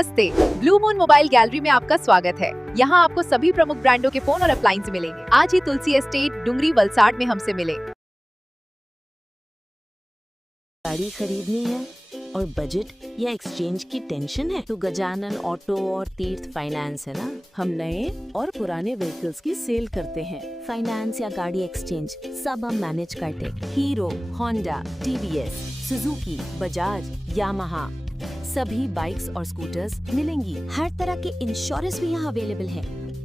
नमस्ते, blue moon mobile gallery में आपका स्वागत है। यहाँ आपको सभी प्रमुख ब्रांडों के फोन और अप्लायंस मिलेंगे। आज ही तुलसी एस्टेट डुंगरी वलसाड में हमसे मिले। गाड़ी खरीदनी है और बजट या एक्सचेंज की टेंशन है तो गजानन ऑटो और तीर्थ फाइनेंस है ना। हम नए और पुराने व्हीकल्स की सेल करते हैं। फाइनेंस या गाड़ी एक्सचेंज सब हम मैनेज करते। Hero, Honda, TVS, Suzuki, Bajaj, Yamaha सभी बाइक्स और स्कूटर्स मिलेंगी। हर तरह के इंश्योरेंस भी यहाँ अवेलेबल है,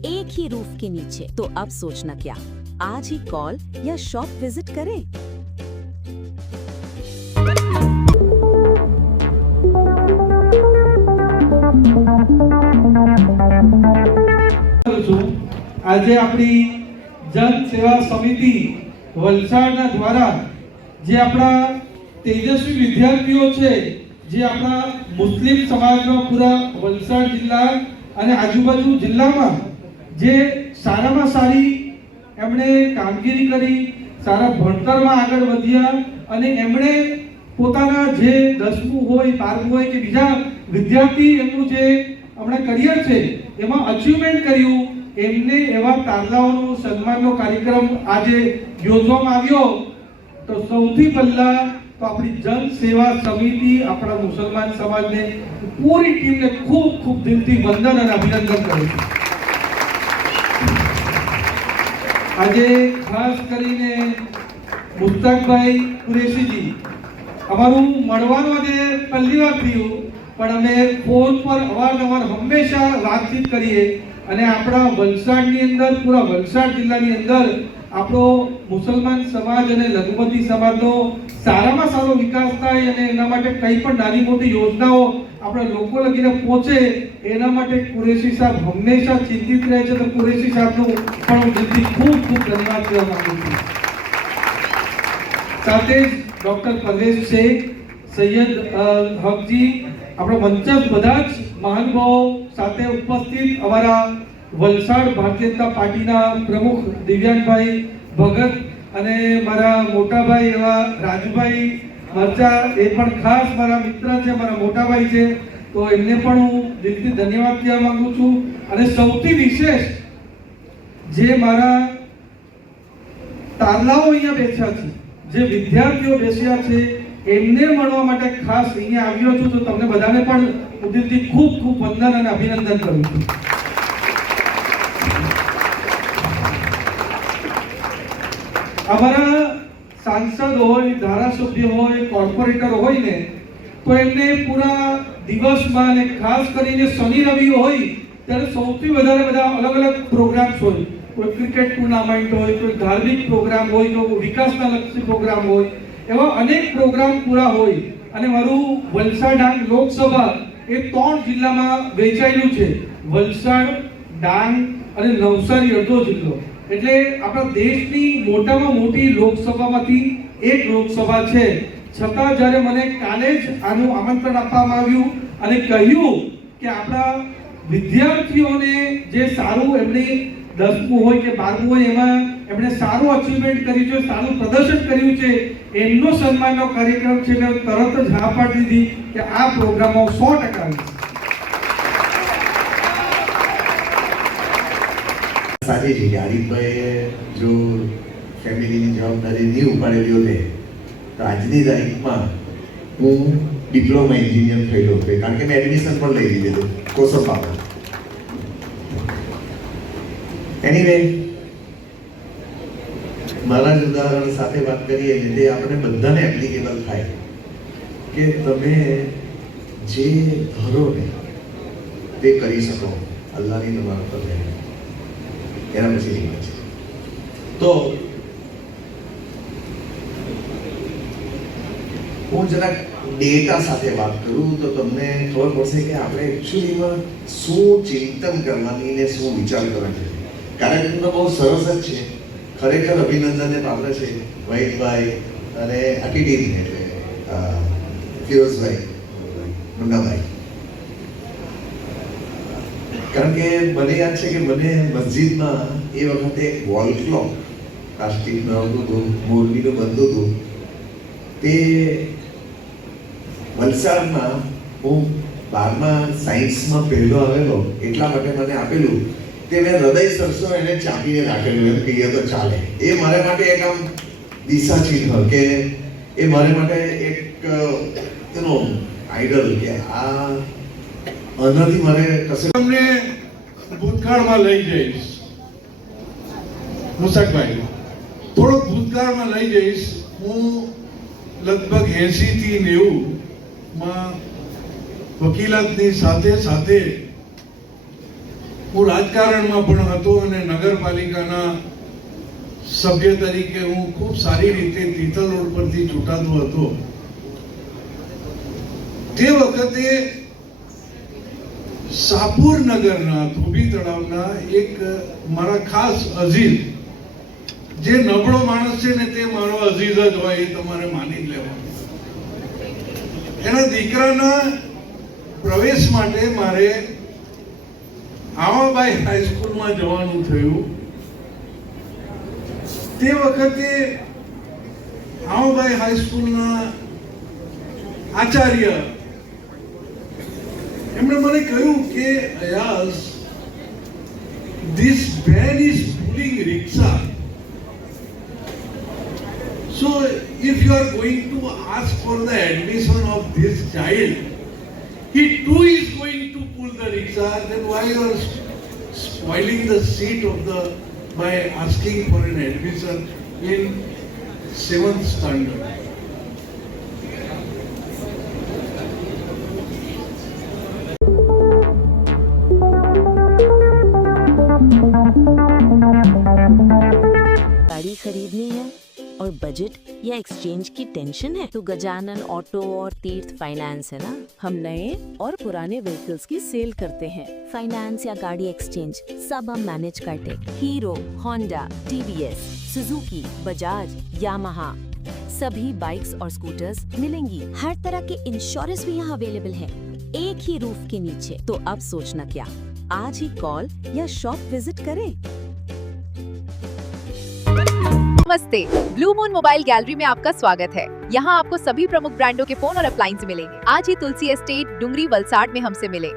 एक ही रूफ के नीचे। तो अब सोचना क्या, आज ही कॉल या शॉप विजिट करें। આજે આપણી જન સેવા સમિતિ વલસાડના દ્વારા જે આપણા તેજસ્વી વિદ્યાર્થીઓ છે, જે આપણા મુસ્લિમ સમાજનો પૂરા વલસાડ જિલ્લા અને આજુબાજુ જિલ્લામાં જે સારામાં સારી એમણે કામગીરી કરી, સારા ભણતરમાં આગળ વધ્યા અને એમણે પોતાના જે 10મું હોય 12મું હોય કે બીજા વિદ્યાર્થી એમનું જે હમણાં કરિયર છે એમાં અચીવમેન્ટ કર્યું, એમને એવા તારલાઓનો સન્માનનો કાર્યક્રમ આજે યોજવામાં આવ્યો। તો સૌથી પહેલા તો આપણી જન સેવા સમિતિ આપણા મુસલમાન સમાજને પૂરી ટીમને ખૂબ ખૂબ દિલથી વંદન અને અભિનંદન કરું છું। આજે ખાસ કરીને મુસ્તાકભાઈ કુરેશીજી અમારું મળવાનું આજે પહેલી વાર થયું, પણ અમે ફોન પર અવારનવાર હંમેશા વાતચીત કરીએ અને આપણા વલસાડની અંદર પૂરા વલસાડ જિલ્લાની અંદર આપણો મુસલમાન સમાજ અને લઘુમતી સમાજનો સારામાં સારો વિકાસ થાય અને એના માટે કંઈ પણ નાની મોટી યોજનાઓ આપણા લોકો લગીને પહોંચે એના માટે કુરેશી સાહેબ હંમેશા ચિંતિત રહે છે। તો કુરેશી સાહેબનું પણ હું દિલથી ખૂબ ખૂબ ધન્યવાદ કહેવા માંગુ છું। સાથે જ ડૉક્ટર પરવેઝ શેખ, સૈયદ હકજી, આપણો મંચસ્થ બધા જ મહાનુભાવો સાથે ઉપસ્થિત અમારા વલસાડ ભારતીય જનતા પાર્ટીના પ્રમુખ દિવ્યાંગભાઈ ભગત અને મારા મોટાભાઈ એવા રાજુભાઈ મરચા, એ પણ ખાસ મારા મિત્ર છે, મારા મોટાભાઈ છે, તો એમને પણ હું દિલથી ધન્યવાદ કહેવા માંગુ છું। અને સૌથી વિશેષ જે મારા તારલાઓ અહીંયા બેઠા છે, જે વિદ્યાર્થીઓ બેસ્યા છે, એમને મળવા માટે ખાસ અહીંયા આવ્યો છું। તો તમને બધાને પણ હું દિલથી ખૂબ ખૂબ વંદન અને અભિનંદન કરું છું। અમારા સાંસદ હોય, ધારાસભ્ય હોય, કોર્પોરેટર હોય ને, તો એમને પૂરા દિવસમાં અને ખાસ કરીને શનિ રવિ હોય ત્યારે સૌથી વધારે બધા અલગ અલગ પ્રોગ્રામ્સ હોય, કોઈ ક્રિકેટ ટુર્નામેન્ટ હોય, કોઈ ધાર્મિક પ્રોગ્રામ હોય, કોઈ વિકાસના લક્ષી પ્રોગ્રામ હોય, એવા અનેક પ્રોગ્રામ પૂરા હોય। અને મારું વલસાડ ડાંગ લોકસભા એ 3 જિલ્લામાં વહેંચાયેલું છે, વલસાડ, ડાંગ અને નવસારી અડધો જિલ્લો, એટલે આપણા દેશની મોટામાં મોટી લોકસભામાંથી એક લોકસભા છે। છતાં જ્યારે મને કાલે જ આનું આમંત્રણ આપવામાં આવ્યું અને કહ્યું કે આપણા વિદ્યાર્થીઓને જે સારું એમની 10મું હોય કે 12મું હોય એમાં એમણે સારું અચીવમેન્ટ કર્યું છે, સારું પ્રદર્શન કર્યું છે, એમનો સન્માનનો કાર્યક્રમ છે, મેં તરત જ હા પાડી દીધી કે આ પ્રોગ્રામમાં 100% सारी गाड़ी पर जो फैमिली की जवाबदारी नहीं उपाड़ेली होते तो આજની તારીખમાં હું ડિપ્લોમા એન્જિનિયર થયેલો હતો, કારણ કે મેં એડમિશન પણ લઈ લીધેલું કોસંબામાં। એનીવે મારા જ ઉદાહરણ સાથે વાત કરીએ ને તે આપણે બધાને એપ્લિકેબલ થાય કે તમે જે ધારો ને તે કરી શકો અલ્લાહની નમાઝ પર રહીને। એના પછી તો હું જરાક ડેટા સાથે વાત કરું તો તમને ખબર પડશે કે આપણે એકચ્યુઅલીમાં શું ચિંતન કરવાની ને શું વિચાર કરવાની છે। કાર્યક્રમ તો બહુ સરસ જ છે, ખરેખર અભિનંદનને પાત્ર છે વહીદભાઈ અને આખી ટીમ, એટલે ફિરોઝભાઈ, મુન્નાભાઈ। કારણ કે મને યાદ છે કે મને મસ્જિદમાં એ વખતે એક વોલ ક્લોક પ્લાસ્ટિકનું આવતું હતું, મોરબીનું બનતું હતું, તે વલસાડમાં હું 12મા સાયન્સમાં પહેલો આવેલો એટલા માટે મને આપેલું તે મેં હૃદય સરસો એને ચાપીને રાખેલું એમ કહીએ તો ચાલે. એ મારા માટે એક આમ દિશા ચિહ્ન કે એ મારા માટે એક તેનો આઈડલ કે આ આનાથી મારે કશે તમને ભૂતકાળમાં લઈ જઈશ મુસાકભાઈ, થોડોક ભૂતકાળમાં લઈ જઈશ. હું લગભગ 80 થી 90 માં વકીલાતની સાથે સાથે હું રાજકારણમાં પણ હતો અને નગરપાલિકાના સભ્ય તરીકે હું ખૂબ સારી રીતે તિથલ રોડ પરથી ચૂંટાતો હતો. તે વખતે સાપુર નગરના ધોબી તળાવના એક મારા ખાસ અઝીઝ, જે નબળો માણસ છે ને તે મારો અઝીઝ જ હોય એ તમારે માની જ લેવાનું. એના દીકરાના પ્રવેશ માટે મારે આવાબાઈ હાઈસ્કૂલમાં જવાનું થયું. તે વખતે આવાબાઈ હાઈસ્કૂલના આચાર્ય એમણે મને કહ્યું કે Ayaz, this man is pulling rickshaw. So if you are going to ask for the admission of this child, he too is going to pull the rickshaw, then why you are spoiling the seat of the by asking for an admission in 7th standard? गाड़ी खरीदनी है और budget या exchange की tension है तो Gajanan auto और तीर्थ फाइनेंस है ना. हम नए और पुराने व्हीकल्स की सेल करते हैं. फाइनेंस या गाड़ी एक्सचेंज सब हम मैनेज करते. Hero, Honda, TVS, Suzuki, Bajaj, Yamaha सभी बाइक्स और स्कूटर्स मिलेंगी. हर तरह के इंश्योरेंस भी यहाँ अवेलेबल है, एक ही रूफ के नीचे. तो अब सोचना क्या, आज ही कॉल या शॉप विजिट करें. नमस्ते, ब्लू मून मोबाइल गैलरी में आपका स्वागत है। यहाँ आपको सभी प्रमुख ब्रांडों के फोन और अप्लायंस मिलेंगे। आज ही तुलसी एस्टेट, डुंगरी, वलसाड में हमसे मिले।